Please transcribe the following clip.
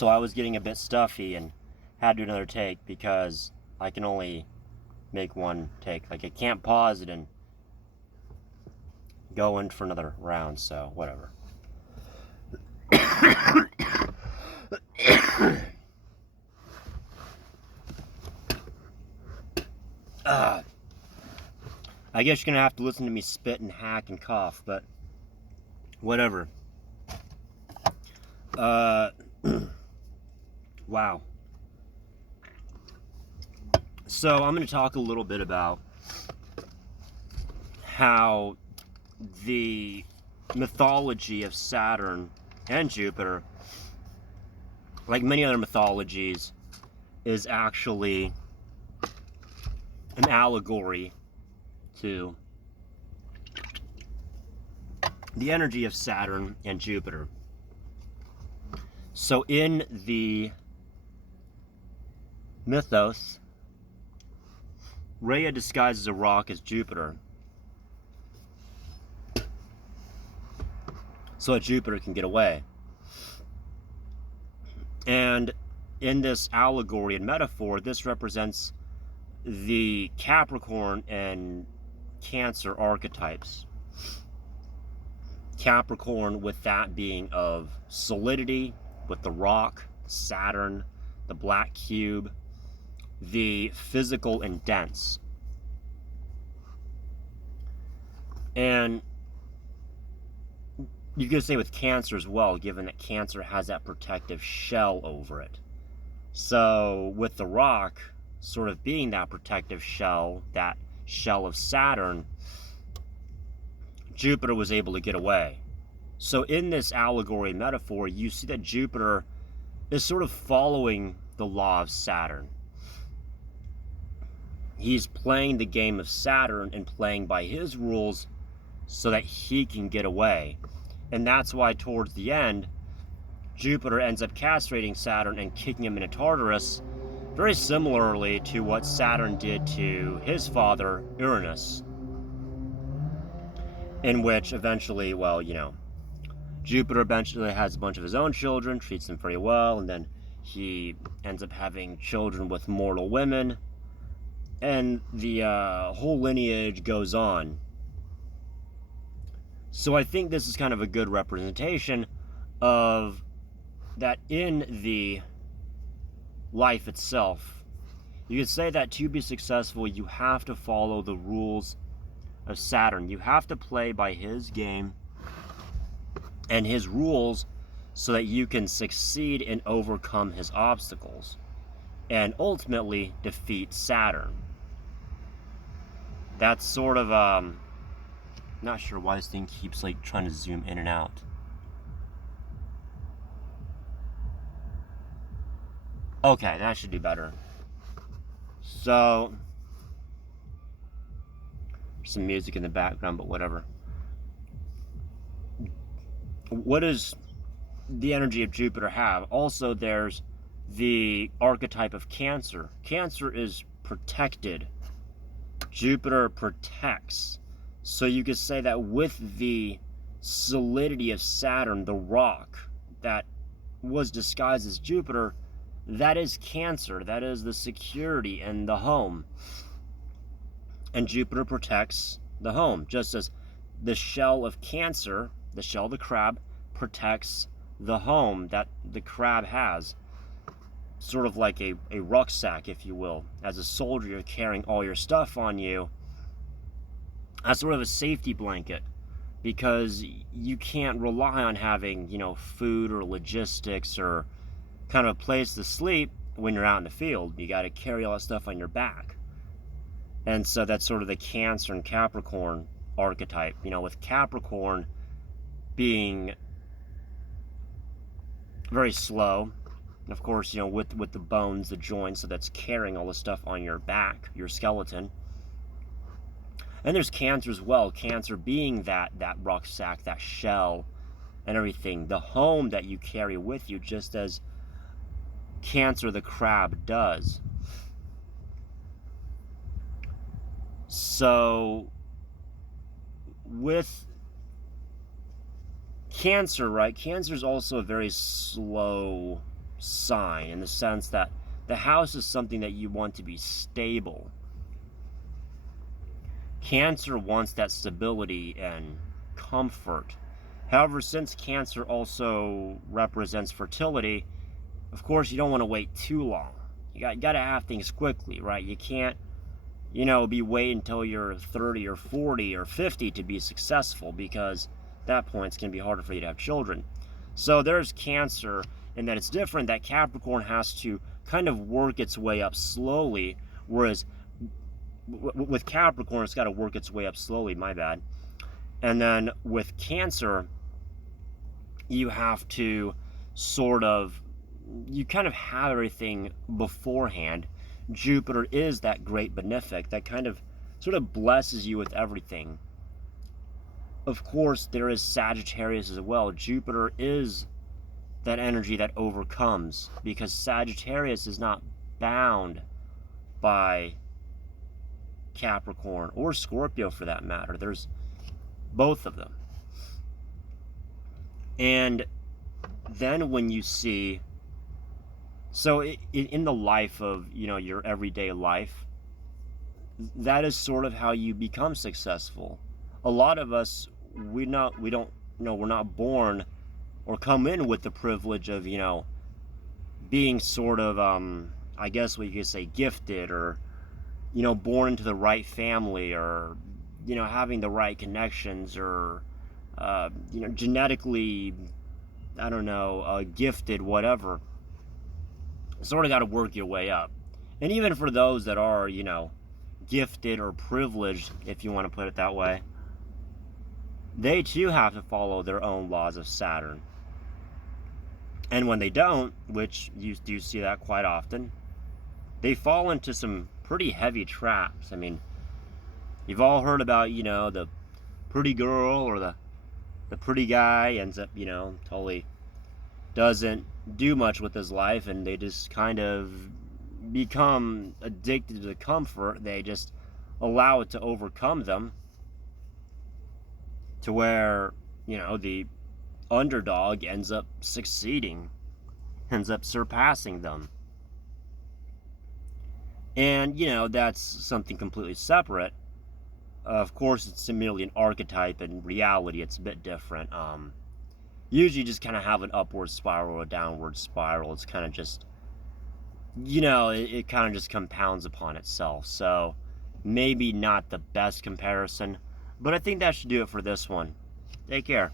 So I was getting a bit stuffy and had to do another take because I can only make one take. Like, I can't pause it and go in for another round, so whatever. I guess you're gonna have to listen to me spit and hack and cough, but whatever. Wow. So I'm gonna talk a little bit about how the mythology of Saturn and Jupiter, like many other mythologies, is actually an allegory to the energy of Saturn and Jupiter. So in the mythos, Rhea disguises a rock as Jupiter so that Jupiter can get away. And in this allegory and metaphor, this represents the Capricorn and Cancer archetypes. Capricorn with that being of solidity, with the rock, Saturn, the black cube, the physical and dense. And you could say with Cancer as well, given that Cancer has that protective shell over it. So with the rock sort of being that protective shell, that shell of Saturn, Jupiter was able to get away. So in this allegory metaphor, you see that Jupiter is sort of following the law of Saturn. He's playing the game of Saturn and playing by his rules so that he can get away. And that's why towards the end, Jupiter ends up castrating Saturn and kicking him into Tartarus, very similarly to what Saturn did to his father, Uranus. In which eventually, well, you know, Jupiter eventually has a bunch of his own children, treats them very well, and then he ends up having children with mortal women, and the whole lineage goes on. So I think this is kind of a good representation of that in the life itself. You could say that to be successful, you have to follow the rules of Saturn. You have to play by his game and his rules so that you can succeed and overcome his obstacles and ultimately defeat Saturn. That's sort of not sure why this thing keeps like trying to zoom in and out. Okay, that should do better. So some music in the background, but whatever. What does the energy of Jupiter have? Also, there's the archetype of Cancer. Cancer is protected. Jupiter protects. So you could say that with the solidity of Saturn, the rock that was disguised as Jupiter, that is Cancer. That is the security and the home. And Jupiter protects the home, just as the shell of Cancer, the shell of the crab, protects the home that the crab has. Sort of like a rucksack, if you will. As a soldier, you're carrying all your stuff on you as sort of a safety blanket, because you can't rely on having, you know, food or logistics or kind of a place to sleep when you're out in the field. You got to carry all that stuff on your back. And so that's sort of the Cancer and Capricorn archetype, you know, with Capricorn being very slow, and of course, you know, with the bones, the joints, so that's carrying all the stuff on your back, your skeleton. And there's Cancer as well, Cancer being that rucksack, that shell and everything, the home that you carry with you, just as Cancer the crab does. So with Cancer, right, Cancer is also a very slow sign, in the sense that the house is something that you want to be stable. Cancer wants that stability and comfort. However, since Cancer also represents fertility, of course, you don't want to wait too long. You got to have things quickly, right? You can't, be waiting until you're 30 or 40 or 50 to be successful, because at that point it's going to be harder for you to have children. So there's Cancer, and that it's different, that Capricorn has to kind of work its way up slowly, whereas with Capricorn, it's got to work its way up slowly, my bad. And then with Cancer, you have to you kind of have everything beforehand. Jupiter is that great benefic that kind of sort of blesses you with everything. Of course, there is Sagittarius as well. Jupiter is that energy that overcomes, because Sagittarius is not bound by Capricorn or Scorpio for that matter. There's both of them. And then when you see, so in the life of, your everyday life, that is sort of how you become successful. A lot of us, we're not born or come in with the privilege of, being sort of, I guess what you could say, gifted, or, born into the right family, or, having the right connections, or, genetically, I don't know, gifted, whatever. Sort of got to work your way up. And even for those that are, gifted or privileged, if you want to put it that way, they too have to follow their own laws of Saturn. And when they don't, which you do see that quite often, they fall into some pretty heavy traps. I mean, you've all heard about, the pretty girl or the pretty guy ends up, totally doesn't do much with his life, and they just kind of become addicted to the comfort. They just allow it to overcome them, to where, the underdog ends up succeeding, ends up surpassing them. And, that's something completely separate. Of course, it's merely an archetype. In reality, it's a bit different. Usually you just kind of have an upward spiral or a downward spiral. It's kind of just, it kind of just compounds upon itself. So maybe not the best comparison, but I think that should do it for this one. Take care.